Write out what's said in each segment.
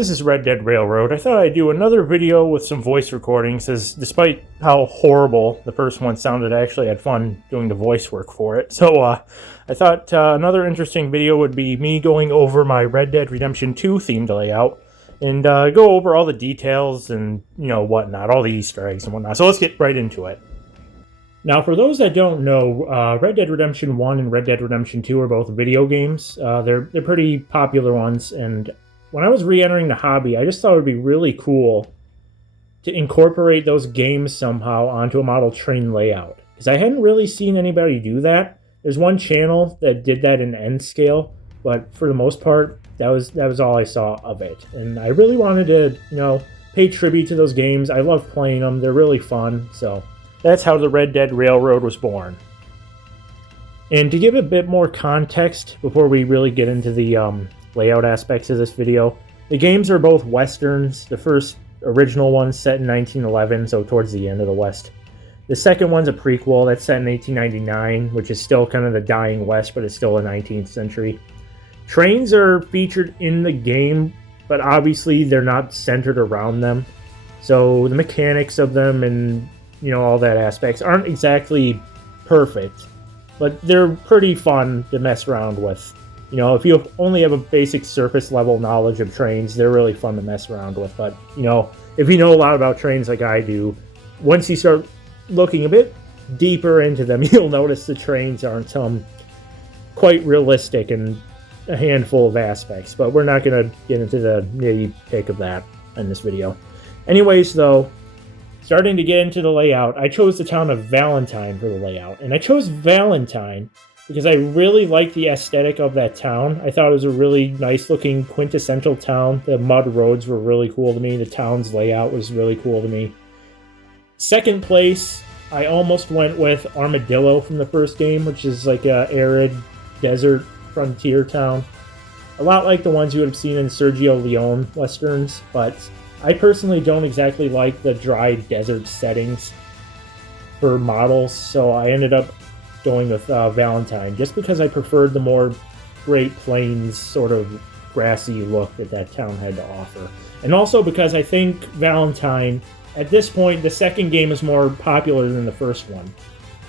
This is Red Dead Railroad. I thought I'd do another video with some voice recordings, as despite how horrible the first one sounded, I actually had fun doing the voice work for it. So I thought another interesting video would be me going over my Red Dead Redemption 2 themed layout and go over all the details and, whatnot, all the Easter eggs and whatnot. So let's get right into it. Now, for those that don't know, Red Dead Redemption 1 and Red Dead Redemption 2 are both video games. They're pretty popular ones, and when I was re-entering the hobby, I just thought it would be really cool to incorporate those games somehow onto a model train layout, because I hadn't really seen anybody do that. There's one channel that did that in N scale, but for the most part, that was all I saw of it. And I really wanted to, pay tribute to those games. I love playing them. They're really fun. So that's how the Red Dead Railroad was born. And to give a bit more context before we really get into the layout aspects of this video, the games are both westerns. The first original one's set in 1911, so towards the end of the West. The second one's a prequel that's set in 1899, which is still kind of the dying West, but it's still the 19th century. Trains are featured in the game, but obviously they're not centered around them. So the mechanics of them and, all that aspects aren't exactly perfect, but they're pretty fun to mess around with. If you only have a basic surface level knowledge of trains, they're really fun to mess around with. But, if you know a lot about trains like I do, once you start looking a bit deeper into them, you'll notice the trains aren't quite realistic in a handful of aspects. But we're not going to get into the nitty-pick of that in this video. Anyways, though, starting to get into the layout, I chose the town of Valentine for the layout. And I chose Valentine because I really like the aesthetic of that town. I thought it was a really nice looking quintessential town. The mud roads were really cool to me. The town's layout was really cool to me. Second place, I almost went with Armadillo from the first game, which is like a arid desert frontier town. A lot like the ones you would have seen in Sergio Leone westerns, but I personally don't exactly like the dry desert settings for models, so I ended up going with Valentine, just because I preferred the more Great Plains sort of grassy look that town had to offer. And also because I think Valentine, at this point, the second game is more popular than the first one.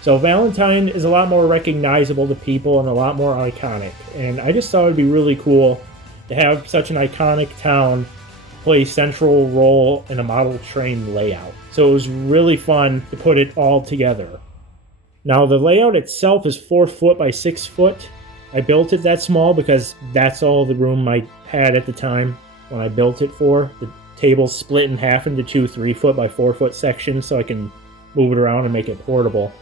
So Valentine is a lot more recognizable to people and a lot more iconic. And I just thought it would be really cool to have such an iconic town play a central role in a model train layout. So it was really fun to put it all together. Now, the layout itself is 4 foot by 6 foot. I built it that small because that's all the room I had at the time when I built it for. The table's split in half into 2 3 foot by 4 foot sections, so I can move it around and make it portable.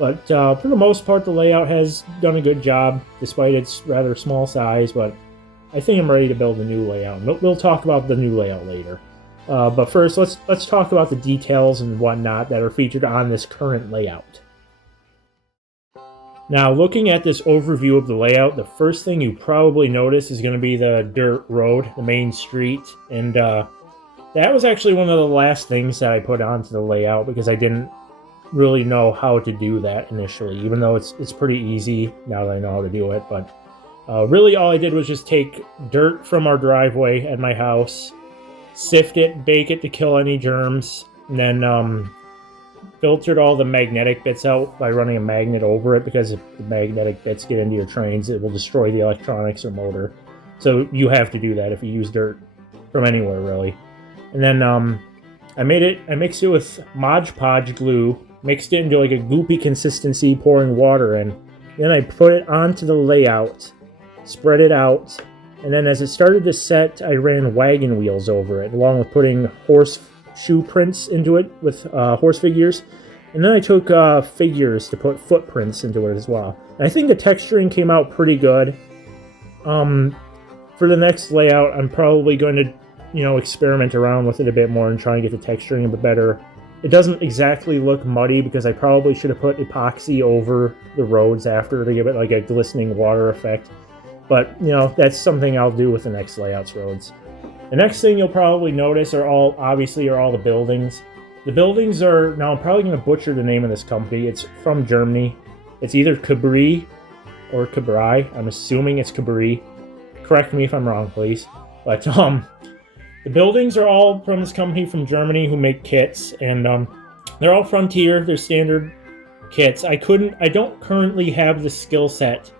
But for the most part, the layout has done a good job, despite its rather small size. But I think I'm ready to build a new layout. We'll talk about the new layout later. But first, let's talk about the details and whatnot that are featured on this current layout. Now, looking at this overview of the layout, the first thing you probably notice is going to be the dirt road, the main street, and that was actually one of the last things that I put onto the layout because I didn't really know how to do that initially, even though it's pretty easy now that I know how to do it. But really all I did was just take dirt from our driveway at my house, sift it, bake it to kill any germs, and then filtered all the magnetic bits out by running a magnet over it, because if the magnetic bits get into your trains, it will destroy the electronics or motor. So you have to do that if you use dirt from anywhere, really. And then I mixed it with Mod Podge glue, mixed it into like a goopy consistency, pouring water in. Then I put it onto the layout, spread it out, and then as it started to set, I ran wagon wheels over it, along with putting horseshoe prints into it with horse figures. And then I took figures to put footprints into it as well. And I think the texturing came out pretty good. For the next layout, I'm probably going to, experiment around with it a bit more and try and get the texturing a bit better. It doesn't exactly look muddy because I probably should have put epoxy over the roads after to give it like a glistening water effect. But, that's something I'll do with the next layout's roads. The next thing you'll probably notice are all the buildings. The buildings are, now I'm probably going to butcher the name of this company. It's from Germany. It's either Cabri or Cabri. I'm assuming it's Cabri. Correct me if I'm wrong, please. But The buildings are all from this company from Germany who make kits, and they're all Frontier. They're standard kits. I don't currently have the skill set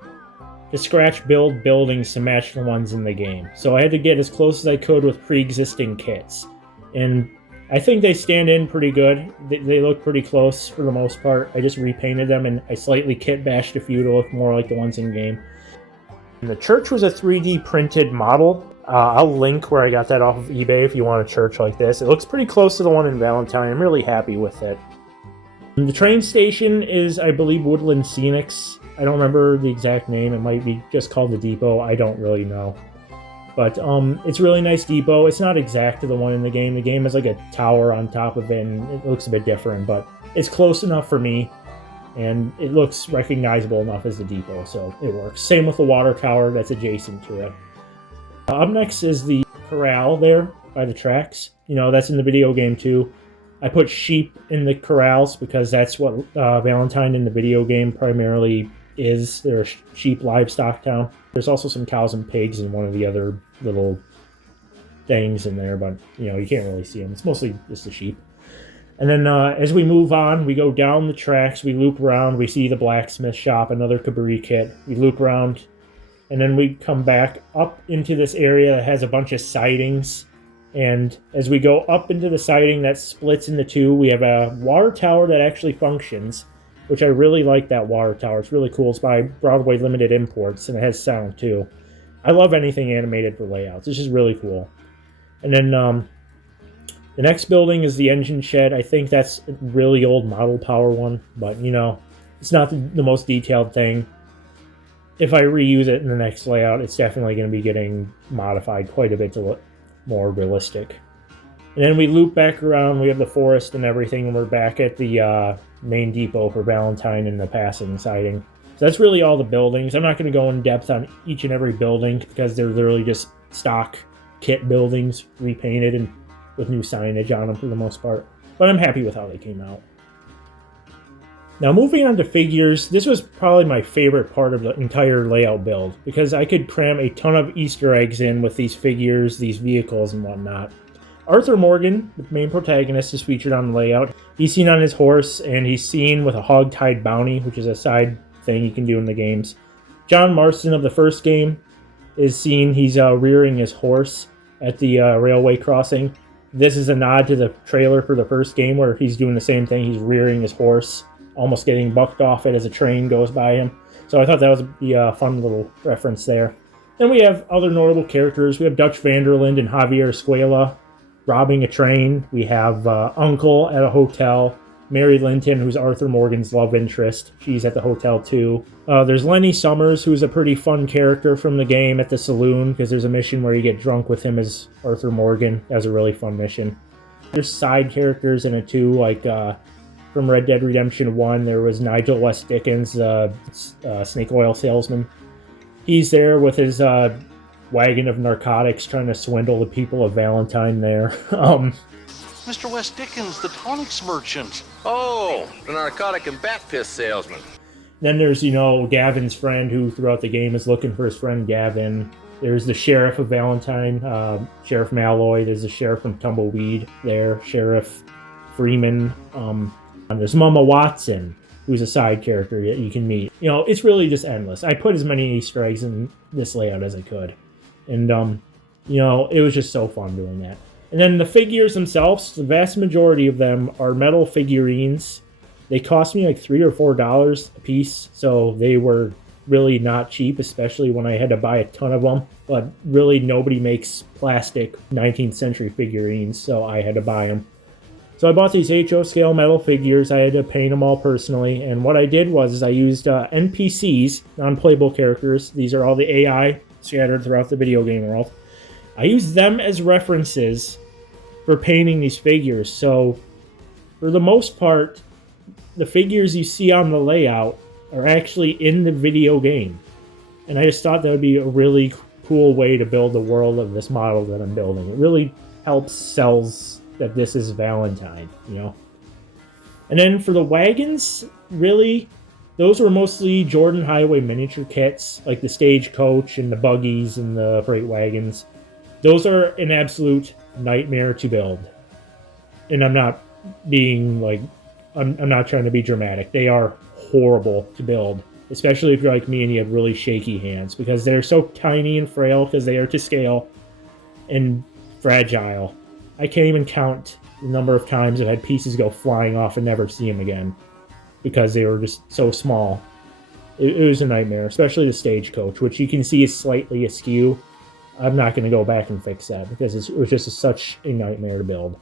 to scratch build buildings to match the ones in the game. So I had to get as close as I could with pre-existing kits. And I think they stand in pretty good. They look pretty close for the most part. I just repainted them and I slightly kit bashed a few to look more like the ones in game. And the church was a 3D printed model. I'll link where I got that off of eBay if you want a church like this. It looks pretty close to the one in Valentine. I'm really happy with it. And the train station is, I believe, Woodland Scenics. I don't remember the exact name. It might be just called the depot. I don't really know. But it's a really nice depot. It's not exact to the one in the game. The game has like a tower on top of it, and it looks a bit different. But it's close enough for me, and it looks recognizable enough as the depot, so it works. Same with the water tower that's adjacent to it. Up next is the corral there by the tracks. You know, that's in the video game too. I put sheep in the corrals because that's what Valentine in the video game primarily is. They're a sheep livestock town. There's also some cows and pigs and one of the other little things in there, but you know, you can't really see them. It's mostly just the sheep. And then as we move on, we go down the tracks, we loop around, we see the blacksmith shop, another Cabri kit. We loop around, and then we come back up into this area that has a bunch of sidings. And as we go up into the siding that splits into two, we have a water tower that actually functions, which I really like that water tower. It's really cool. It's by Broadway Limited Imports, and it has sound too. I love anything animated for layouts. It's just really cool. And then the next building is the engine shed. I think that's a really old model power one, but you know, it's not the most detailed thing. If I reuse it in the next layout, it's definitely going to be getting modified quite a bit to look more realistic. And then we loop back around, we have the forest and everything, and we're back at the main depot for Valentine and the passing siding. So that's really all the buildings. I'm not going to go in depth on each and every building because they're literally just stock kit buildings, repainted and with new signage on them for the most part. But I'm happy with how they came out. Now moving on to figures, this was probably my favorite part of the entire layout build because I could cram a ton of Easter eggs in with these figures, these vehicles and whatnot. Arthur Morgan, the main protagonist, is featured on the layout. He's seen on his horse, and he's seen with a hog-tied bounty, which is a side thing you can do in the games. John Marston of the first game is seen, he's rearing his horse at the railway crossing. This is a nod to the trailer for the first game where he's doing the same thing. He's rearing his horse, almost getting bucked off it as a train goes by him. So I thought that would be a fun little reference there. Then we have other notable characters. We have Dutch Vanderland and Javier Escuela robbing a train. We have Uncle at a hotel. Mary Linton, who's Arthur Morgan's love interest. She's at the hotel too. There's Lenny Summers, who's a pretty fun character from the game at the saloon, because there's a mission where you get drunk with him as Arthur Morgan. That was a really fun mission. There's side characters in it too, like from Red Dead Redemption 1, there was Nigel West Dickens, snake oil salesman. He's there with his wagon of narcotics trying to swindle the people of Valentine there. Mr. West Dickens, the tonics merchant. Oh, the narcotic and bat piss salesman. Then there's, you know, Gavin's friend, who throughout the game is looking for his friend Gavin. There's the sheriff of Valentine, Sheriff Malloy. There's the sheriff from Tumbleweed there, Sheriff Freeman. And there's Mama Watson, who's a side character that you can meet. You know, it's really just endless. I put as many Easter eggs in this layout as I could. And, you know, it was just so fun doing that. And then the figures themselves, the vast majority of them are metal figurines. They cost me like $3 or $4 a piece, so they were really not cheap, especially when I had to buy a ton of them. But really, nobody makes plastic 19th century figurines, so I had to buy them. So I bought these HO scale metal figures. I had to paint them all personally, and what I did was I used NPCs, non-playable characters. These are all the AI scattered throughout the video game world. I used them as references for painting these figures. So for the most part, the figures you see on the layout are actually in the video game. And I just thought that would be a really cool way to build the world of this model that I'm building. It really helps sells that this is Valentine, you know. And then for the wagons, really, those were mostly Jordan Highway miniature kits, like the stagecoach and the buggies and the freight wagons. Those are an absolute nightmare to build. And I'm not being like, I'm not trying to be dramatic. They are horrible to build, especially if you're like me and you have really shaky hands, because they're so tiny and frail because they are to scale and fragile. I can't even count the number of times I've had pieces go flying off and never see them again because they were just so small. It was a nightmare, especially the Stagecoach, which you can see is slightly askew. I'm not going to go back and fix that because it was just such a nightmare to build.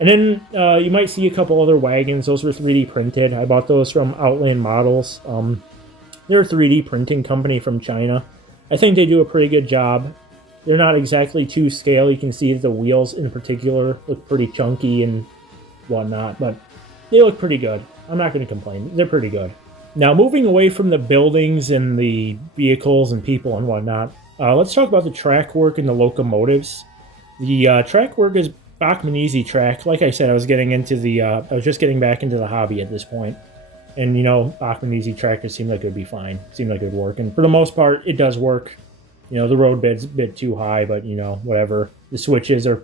And then you might see a couple other wagons. Those were 3D printed. I bought those from Outland Models. They're a 3D printing company from China. I think they do a pretty good job. They're not exactly to scale. You can see that the wheels in particular look pretty chunky and whatnot, but they look pretty good. I'm not going to complain. They're pretty good. Now, moving away from the buildings and the vehicles and people and whatnot, let's talk about the track work and the locomotives. The track work is Bachmann Easy Track. Like I said, I was just getting back into the hobby at this point. And, you know, Bachmann Easy Track just seemed like it would be fine. Seemed like it would work. And for the most part, it does work. You know, the road bed's a bit too high, but, you know, whatever. The switches are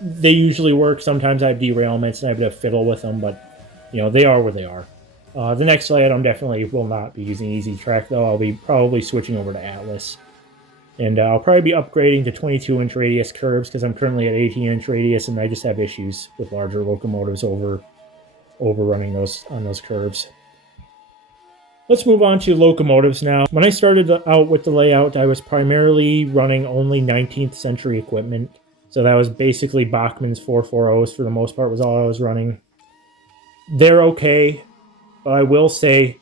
they usually work. Sometimes I have derailments and I have to fiddle with them, but, you know, they are where they are. The next layout, I definitely will not be using Easy Track, though. I'll be probably switching over to Atlas. And I'll probably be upgrading to 22-inch radius curves because I'm currently at 18-inch radius, and I just have issues with larger locomotives overrunning on those curves. Let's move on to locomotives now. When I started out with the layout, I was primarily running only 19th century equipment. So that was basically Bachmann's 440s for the most part was all I was running. They're okay. But I will say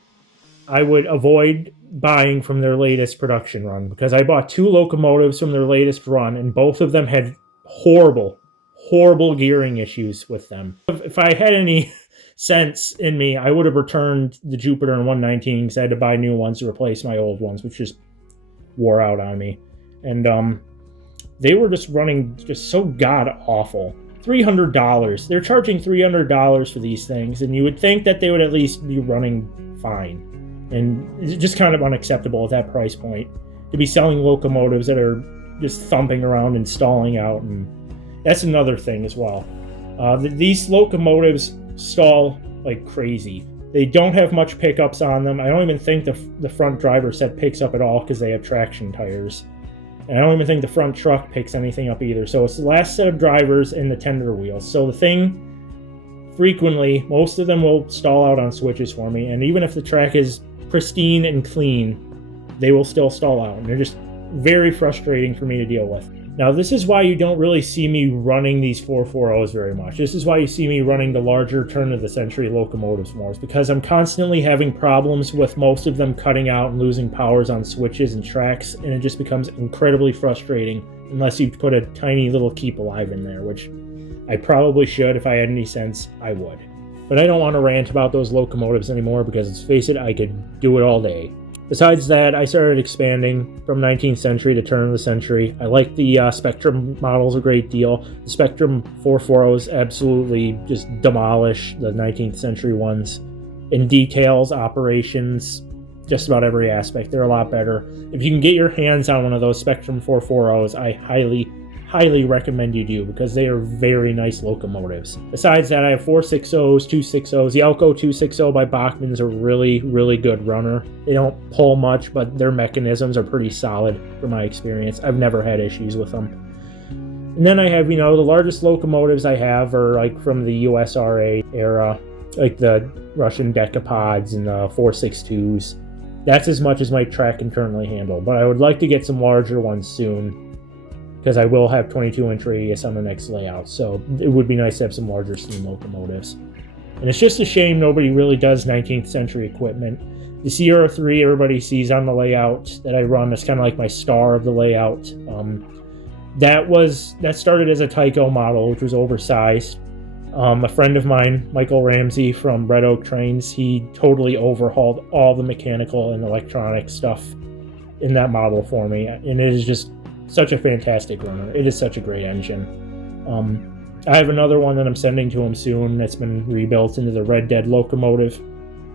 I would avoid buying from their latest production run because I bought 2 locomotives from their latest run and both of them had horrible gearing issues with them. If I had any sense in me, I would have returned the Jupiter and 119 because I had to buy new ones to replace my old ones, which just wore out on me. And they were just running just so god-awful. $300. They're charging $300 for these things, and you would think that they would at least be running fine. And it's just kind of unacceptable at that price point to be selling locomotives that are just thumping around and stalling out, and that's another thing as well. These locomotives stall like crazy. They don't have much pickups on them. I don't even think the front driver set picks up at all because they have traction tires. And I don't even think the front truck picks anything up either. So it's the last set of drivers and the tender wheels. So the thing, frequently, most of them will stall out on switches for me. And even if the track is pristine and clean, they will still stall out. And they're just very frustrating for me to deal with. Now, this is why you don't really see me running these 440s very much. This is why you see me running the larger turn-of-the-century locomotives more. It's because I'm constantly having problems with most of them cutting out and losing powers on switches and tracks, and it just becomes incredibly frustrating unless you put a tiny little keep alive in there, which I probably should. If I had any sense, I would. But I don't want to rant about those locomotives anymore because, let's face it, I could do it all day. Besides that, I started expanding from 19th century to turn of the century. I like the Spectrum models a great deal. The Spectrum 440s absolutely just demolish the 19th century ones. In details, operations, just about every aspect, they're a lot better. If you can get your hands on one of those Spectrum 440s, I highly recommend you do because they are very nice locomotives. Besides that, I have 4 6.0s, 2 6.0s. The Elco 260 by Bachmann is a really good runner. They don't pull much, but their mechanisms are pretty solid from my experience. I've never had issues with them. And then I have, the largest locomotives I have are like from the USRA era, like the Russian decapods and the 462s. That's as much as my track can currently handle, but I would like to get some larger ones soon, because I will have 22-inch radius on the next layout, so it would be nice to have some larger steam locomotives. And it's just a shame nobody really does 19th century equipment. The Sierra 3 everybody sees on the layout that I run is kind of like my star of the layout. That started as a Tyco model, which was oversized. A friend of mine, Michael Ramsey from Red Oak Trains, he totally overhauled all the mechanical and electronic stuff in that model for me, and it is just such a fantastic runner. It is such a great engine. I have another one that I'm sending to him soon that's been rebuilt into the Red Dead locomotive,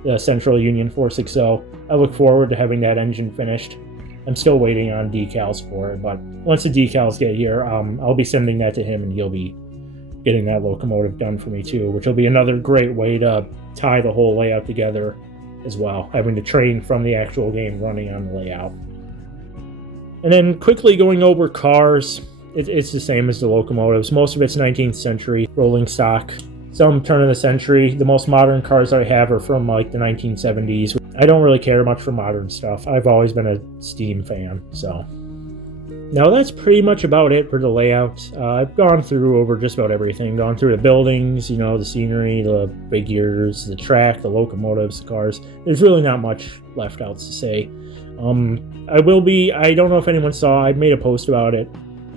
the Central Union 460. I look forward to having that engine finished. I'm still waiting on decals for it, but once the decals get here, I'll be sending that to him, and he'll be getting that locomotive done for me too, which will be another great way to tie the whole layout together as well, having the train from the actual game running on the layout. And then quickly going over cars, it's the same as the locomotives. Most of it's 19th century rolling stock. Some turn of the century. The most modern cars I have are from like the 1970s. I don't really care much for modern stuff. I've always been a steam fan, so. Now that's pretty much about it for the layout. I've gone through over just about everything. Gone through the buildings, you know, the scenery, the figures, the track, the locomotives, the cars. There's really not much left else to say. I don't know if anyone saw, I made a post about it,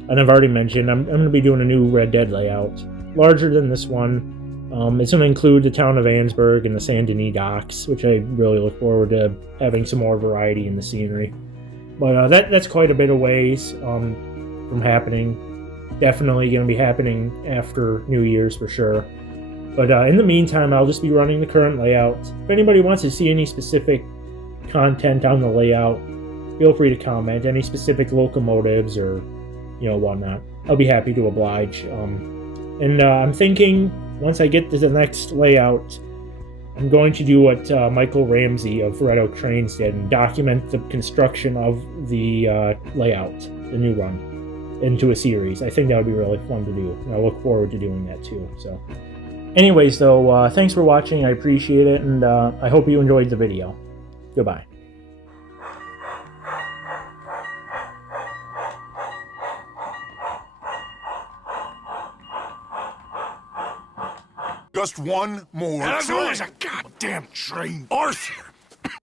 and I've already mentioned, I'm going to be doing a new Red Dead layout. Larger than this one. It's going to include the town of Annesburg and the Saint Denis docks, which I really look forward to having some more variety in the scenery. But that's quite a bit of ways from happening. Definitely going to be happening after New Year's for sure. But in the meantime, I'll just be running the current layout. If anybody wants to see any specific content on the layout, feel free to comment. Any specific locomotives or, you know, whatnot. I'll be happy to oblige. And I'm thinking, once I get to the next layout, I'm going to do what Michael Ramsey of Red Oak Trains did and document the construction of the layout, the new run, into a series. I think that would be really fun to do, and I look forward to doing that too. So, anyways, though, thanks for watching. I appreciate it, and I hope you enjoyed the video. Goodbye. Just one more. As long as a goddamn train. Arthur!